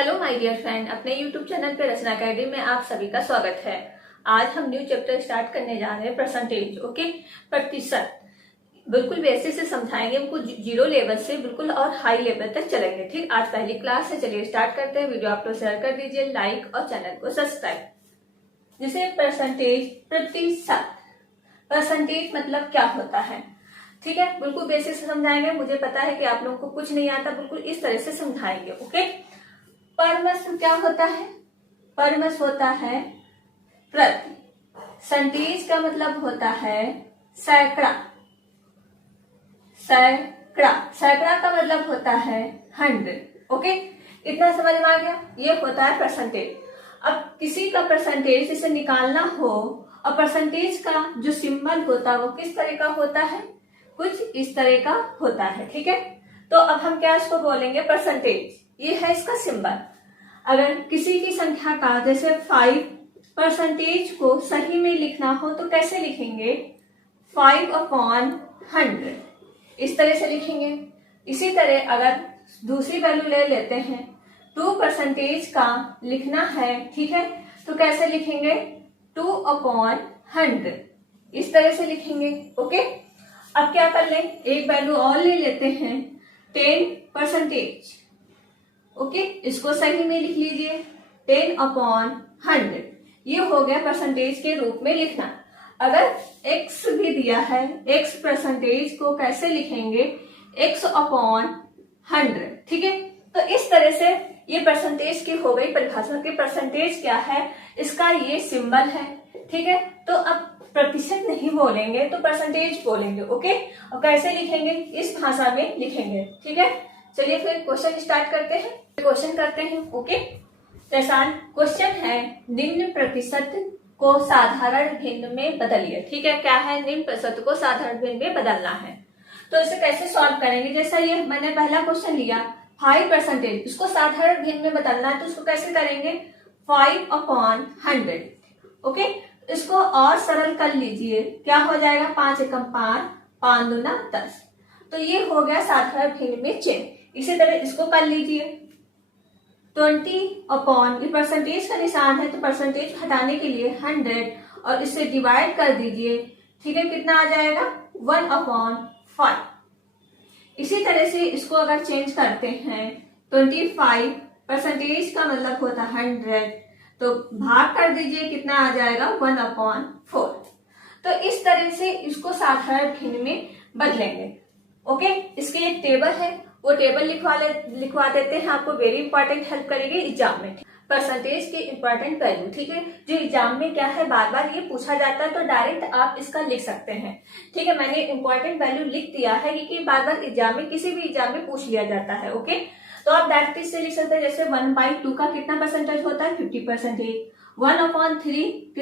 Hello my dear friend, अपने YouTube channel पे रचना academy में आप सभी का स्वागत है। आज हम न्यू चैप्टर स्टार्ट करने जा रहे हैं परसेंटेज। ओके, प्रतिशत बिल्कुल बेसिक से समझाएंगे हमको, जीरो लेवल से बिल्कुल और हाई लेवल तक चलेंगे। ठीक, आज पहली क्लास है। चलिए स्टार्ट करते हैं। वीडियो आप लोग शेयर कर दीजिए, लाइक और चैनल को सब्सक्राइब। जैसे परसेंटेज, प्रतिशत। परसेंटेज मतलब क्या होता है, ठीक है, बिल्कुल बेसिक से समझाएंगे। मुझे पता है कि आप लोगों को कुछ नहीं आता, बिल्कुल इस तरह से समझाएंगे। ओके, परमस क्या होता है? परमस होता है प्रति। सेंटीज का मतलब होता है सैकड़ा। सैकड़ा, सैकड़ा का मतलब होता है 100। ओके, इतना समझ में आ गया? ये होता है परसेंटेज। अब किसी का परसेंटेज इसे निकालना हो, और परसेंटेज का जो सिंबल होता है वो किस तरह का होता है? कुछ इस तरह का होता है। ठीक है, तो अब हम क्या इसको बोलेंगे? परसेंटेज। ये है इसका सिंबल। अगर किसी की संख्या का जैसे 5% को सही में लिखना हो तो कैसे लिखेंगे? 5/100 इस तरह से लिखेंगे। इसी तरह अगर दूसरी वैल्यू ले लेते हैं, 2% का लिखना है, ठीक है, तो कैसे लिखेंगे? 2/100 इस तरह से लिखेंगे। ओके, अब क्या कर लें, एक वैल्यू और ले लेते हैं, 10%। ओके, इसको सही में लिख लीजिए, 10/100। ये हो गया परसेंटेज के रूप में लिखना। अगर x भी दिया है, x परसेंटेज को कैसे लिखेंगे? x/100। ठीक है, तो इस तरह से ये परसेंटेज की हो गई परिभाषा कि परसेंटेज क्या है, इसका ये सिंबल है। ठीक है, तो अब प्रतिशत नहीं बोलेंगे तो परसेंटेज बोलेंगे। ओके, और कैसे लिखेंगे? इस भाषा में लिखेंगे। ठीक है, चलिए फिर क्वेश्चन स्टार्ट करते हैं। क्वेश्चन करते हैं। ओके, जैसा क्वेश्चन है, निम्न प्रतिशत को साधारण भिन्न में बदलिए। ठीक है, क्या है? निम्न प्रतिशत को साधारण भिन्न में बदलना है। तो इसे कैसे सॉल्व करेंगे? जैसा ये मैंने पहला क्वेश्चन लिया, 5%, इसको साधारण भिन्न में बदलना है, तो इसको कैसे करेंगे? 5/100। ओके, इसको और सरल कर लीजिए, क्या हो जाएगा? 5 एकम 5, 5 दूना 10। तो ये हो गया साधारण भिन्न में चेंज। इसी तरह इसको कर लीजिए, 20/, ये परसेंटेज का निशान है तो परसेंटेज हटाने के लिए 100 और इससे डिवाइड कर दीजिए। ठीक है, कितना आ जाएगा? 1/5। इसी तरह से इसको अगर चेंज करते हैं, 25 परसेंटेज का मतलब होता है 100, तो भाग कर दीजिए, कितना आ जाएगा? 1/4। तो इस तरह से इसको साधारण भिन्न में बदलेंगे। ओके, इसके एक टेबल है, वो टेबल लिखवा देते हैं, आपको वेरी इंपॉर्टेंट हेल्प करेगी एग्जाम में। परसेंटेज की इंपॉर्टेंट वैल्यू, ठीक है, जो एग्जाम में क्या है बार बार ये पूछा जाता है, तो डायरेक्ट आप इसका लिख सकते हैं। ठीक है, मैंने इंपॉर्टेंट वैल्यू लिख दिया है क्योंकि बार बार एग्जाम में, किसी भी एग्जाम में पूछ लिया जाता है। ओके, तो आप डायरेक्ट इससे लिख सकते हैं। जैसे 1/2 का कितना परसेंटेज होता है? 50%। 1/3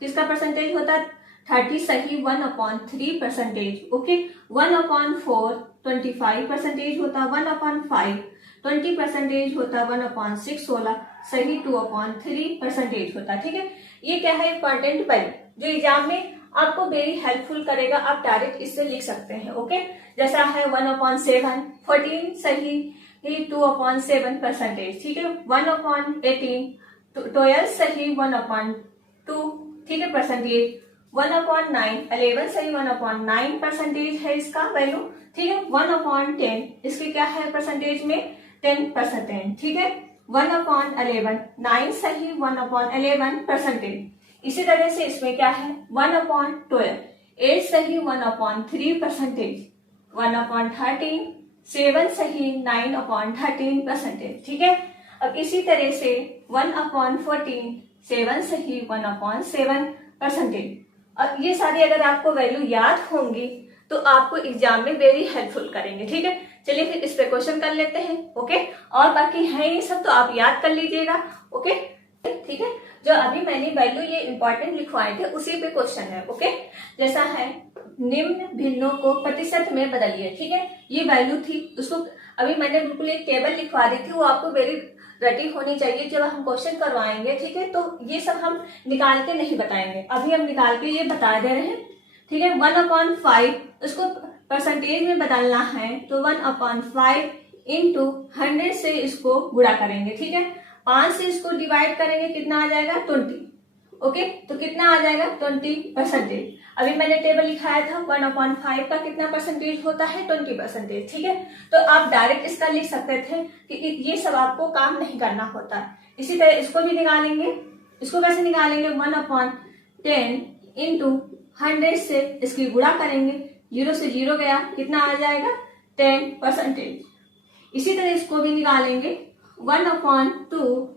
किसका परसेंटेज होता है? 30 सही 1/3%। ओके, 1/4 25% होता है, 1/5 20% होता है, 1/6 16 सही 2/3% होता है। ठीक है, ये क्या है? इंपॉर्टेंट वैल्यू जो एग्जाम में आपको वेरी हेल्पफुल करेगा, आप डायरेक्ट इससे लिख सकते हैं। ओके, जैसा है 1/7 14 सही 2/7%। ठीक है, 1/18 12 सही 1/2, ठीक है, परसेंटेज। 1/9 11 सही 1/9% है इसका वैल्यू। ठीक है, 1/10 इसके क्या है परसेंटेज में? 10%। ठीक है, 1/11 9 सही 1/11%। इसी तरह से इसमें क्या है? 1/12 8 सही 1/3%। 1/13 7 सही 9/13%। ठीक है, अब इसी तरह से 1/14 7 सही 1/7%। अब ये सारी अगर आपको वैल्यू याद होंगी तो आपको एग्जाम में वेरी हेल्पफुल करेंगे। ठीक है, चलिए फिर इस पे क्वेश्चन कर लेते हैं। ओके, और बाकी है ये सब तो आप याद कर लीजिएगा। ओके, ठीक है, जो अभी मैंने वैल्यू ये इंपॉर्टेंट लिखवाए थे उसी पे क्वेश्चन है। ओके, जैसा है, निम्न भिन्नों को प्रतिशत में बदलिए। ठीक है, ये वैल्यू थी, उसको अभी मैंने बिल्कुल एक टेबल लिखवा दी थी, वो आपको वेरी रटी होनी चाहिए जब हम क्वेश्चन करवाएंगे। ठीक है, तो ये सब हम निकाल के नहीं बताएंगे, अभी हम निकाल के ये बता दे रहे हैं। ठीक है, 1/5 उसको परसेंटेज में बदलना है तो 1/5 इंटू 100 से इसको गुणा करेंगे। ठीक है, 5 से इसको डिवाइड करेंगे कितना आ जाएगा 20। ओके, तो कितना आ जाएगा 20%। अभी मैंने टेबल लिखाया था 1/5 का कितना परसेंटेज होता है 20%। ठीक है, तो आप डायरेक्ट इसका लिख सकते थे कि ये सब आपको काम नहीं करना होता। इसी तरह इसको भी निकालेंगे। इसको कैसे निकालेंगे, 1/10 इंटू 100 से इसकी गुणा करेंगे, 0 से 0 गया, कितना आ जाएगा 10%। इसी तरह इसको भी निकालेंगे, 1/2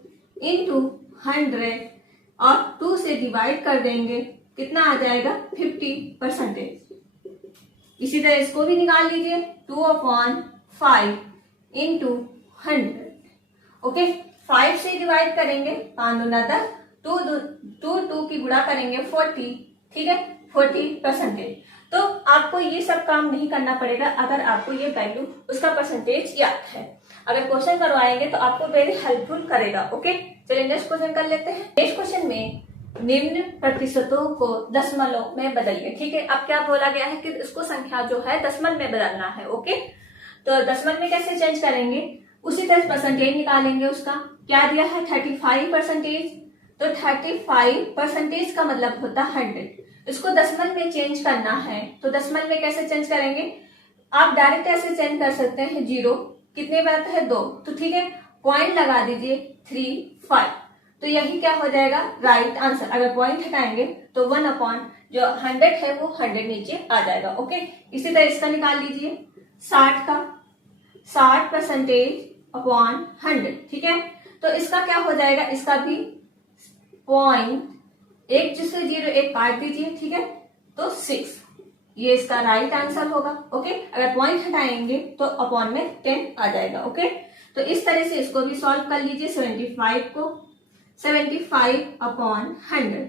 इंटू 100 और 2 से डिवाइड कर देंगे, कितना आ जाएगा 50%। इसी तरह इसको भी निकाल लीजिए, 2/5 इंटू 100। ओके, 5 से डिवाइड करेंगे, 5 दूना 10, 2 की गुणा करेंगे 40। ठीक है, 40%। तो आपको ये सब काम नहीं करना पड़ेगा अगर आपको ये वैल्यू उसका परसेंटेज याद है। अगर क्वेश्चन करवाएंगे तो आपको वेरी हेल्पफुल करेगा। ओके, चलिए नेक्स्ट क्वेश्चन कर लेते हैं। नेक्स्ट क्वेश्चन में निम्न प्रतिशतों को दशमलव में बदलिए। ठीक है, अब क्या बोला गया है कि इसको संख्या जो है दशमलव में बदलना है। ओके, तो दशमलव में कैसे चेंज करेंगे, उसी तरह परसेंटेज निकालेंगे। उसका क्या दिया है 35%, तो 35% का मतलब होता है 100। इसको दशमलव में चेंज करना है, तो दशमलव में कैसे चेंज करेंगे, आप डायरेक्ट ऐसे चेंज कर सकते हैं, 0 कितने बार है 2, तो ठीक है पॉइंट लगा दीजिए 35, तो यही क्या हो जाएगा राइट आंसर। अगर पॉइंट हटाएंगे तो 1 जो 100 है वो 100 नीचे आ जाएगा। ओके, इसी तरह इसका निकाल लीजिए 60 का 60%/100। ठीक है, तो इसका क्या हो जाएगा, इसका भी पॉइंट, एक जिससे 0 एक काट दीजिए। ठीक है, तो 6, ये इसका राइट आंसर होगा। ओके, अगर पॉइंट हटाएंगे तो अपॉन में 10 आ जाएगा। ओके, तो इस तरह से इसको भी सॉल्व कर लीजिए। 75 को 75/100,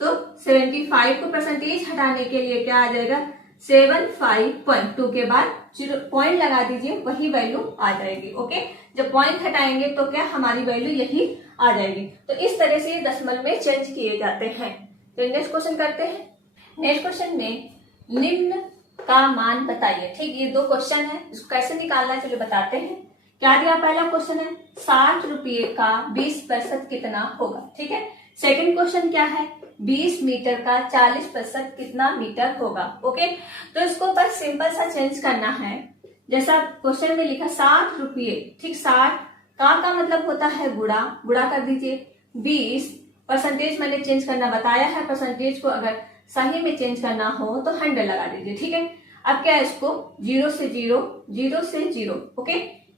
तो 75 को परसेंटेज हटाने के लिए क्या आ जाएगा 75.2 के बाद 0 पॉइंट लगा दीजिए, वही वैल्यू आ जाएगी। ओके, जब पॉइंट हटाएंगे तो क्या हमारी वैल्यू यही आ जाएगी। तो इस तरह से दशमलव में चेंज किए जाते हैं। तो नेक्स्ट क्वेश्चन करते हैं। नेक्स्ट क्वेश्चन में निम्न का मान बताइए। ठीक, ये 2 क्वेश्चन है, इसको कैसे निकालना है चलिए बताते हैं। क्या दिया, पहला क्वेश्चन है 60 रुपये का 20% कितना होगा। ठीक है, सेकंड क्वेश्चन क्या है 20 मीटर का 40% कितना मीटर होगा। ओके, तो इसको बस सिंपल सा चेंज करना है, जैसा क्वेश्चन में लिखा 60 रुपये। ठीक, 60 का मतलब होता है गुणा, गुणा कर दीजिए 20, परसेंटेज मैंने चेंज करना बताया है, परसेंटेज को अगर सही में चेंज करना हो तो 100 लगा दीजिए। ठीक है, अब क्या है इसको 0 से 0, 0 से 0। ओके,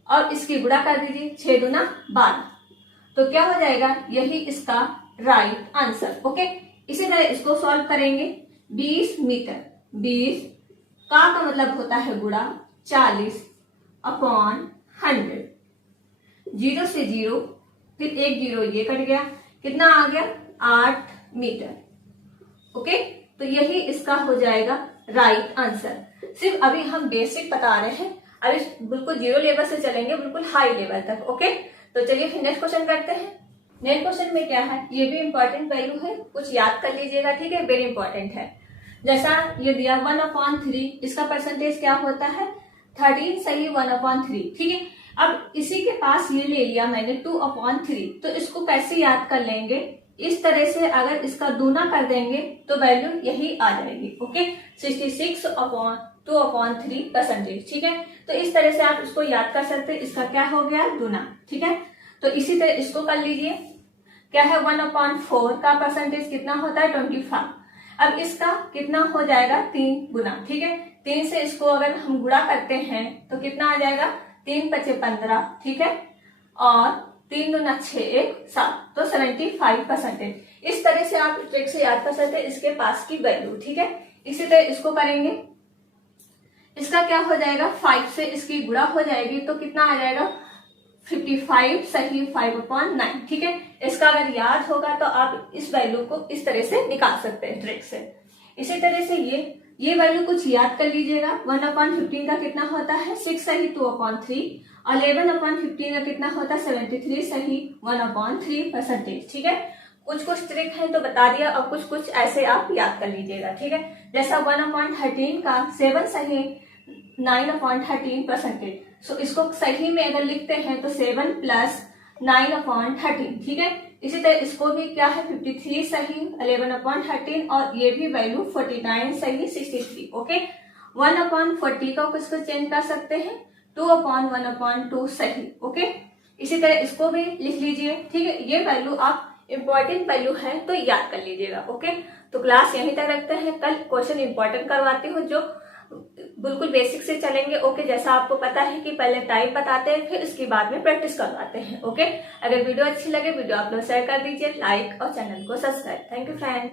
और इसकी गुणा कर दीजिए 6 दूना 12, तो क्या हो जाएगा यही इसका राइट आंसर। ओके, इसी तरह इसको सॉल्व करेंगे। 20 मीटर, 20 का मतलब होता है गुणा 40/100, 0 से 0, फिर एक 0 ये कट गया, कितना आ गया 8 मीटर। ओके, तो यही इसका हो जाएगा राइट आंसर। सिर्फ अभी हम बेसिक बता रहे हैं, अभी बिल्कुल 0 लेवल से चलेंगे बिल्कुल हाई लेवल तक। ओके, तो चलिए फिर नेक्स्ट क्वेश्चन करते हैं। नेक्स्ट क्वेश्चन में क्या है, ये भी इंपॉर्टेंट वैल्यू है, कुछ याद कर लीजिएगा। ठीक है, वेरी इंपॉर्टेंट है। जैसा ये दिया 1/3, इसका परसेंटेज क्या होता है 13 सही 1/3। ठीक है, अब इसी के पास ये ले लिया मैंने 2/3, तो इसको कैसे याद कर लेंगे, इस तरह से अगर इसका दूना कर देंगे तो वैल्यू यही आ जाएगी। ओके, 66/2/3%। ठीक है, तो इस तरह से आप इसको याद कर सकते हैं, इसका क्या हो गया दूना। ठीक है, तो इसी तरह इसको कर लीजिए, क्या है 1/4 का परसेंटेज कितना होता है 25। अब इसका कितना हो जाएगा 3 गुना। ठीक है, 3 से इसको अगर हम गुणा करते हैं तो कितना आ जाएगा 3 × 5 = 15। ठीक है, और 3 दूना 6 1 7, तो 75%। इस तरह से आप ट्रिक से याद कर सकते हैं इसके पास की वैल्यू। ठीक है, इसी तरह इसको करेंगे, इसका क्या हो जाएगा 5 से इसकी गुणा हो जाएगी, तो कितना आ जाएगा 55 सही 5/9। ठीक है, इसका अगर याद होगा तो आप इस वैल्यू को इस तरह से निकाल सकते हैं ट्रिक से। इसी तरह से ये वैल्यू कुछ याद कर लीजिएगा। 1/15 का कितना होता है 6 सही 2/3, 11/15 का कितना होता है 73 सही 1/3%। ठीक है, कुछ ट्रिक है तो बता दिया, और कुछ ऐसे आप याद कर लीजिएगा। ठीक है, जैसा 1/13 का 7 सही 9/13%। सो इसको सही में अगर लिखते हैं तो 7 + 9/13, ठीक है। इसी तरह इसको भी क्या है 53 सही, 11/13 और ये भी वैल्यू 49 सही, 63। ओके, 1/40 का किसको चेंज कर सकते हैं 2/1/2 सही। ओके, इसी तरह इसको भी लिख लीजिए, ठीक है। ये वैल्यू आप इंपॉर्टेंट वैल्यू है तो याद कर लीजिएगा। ओके, तो क्लास यहीं तक रखते हैं। कल क्वेश्चन इंपॉर्टेंट करवाती हूँ जो बिल्कुल बेसिक से चलेंगे। ओके, जैसा आपको पता है कि पहले टाइप बताते हैं फिर इसके बाद में प्रैक्टिस करवाते हैं। ओके, अगर वीडियो अच्छी लगे वीडियो आप लोग शेयर कर दीजिए, लाइक और चैनल को सब्सक्राइब। Thank you friend.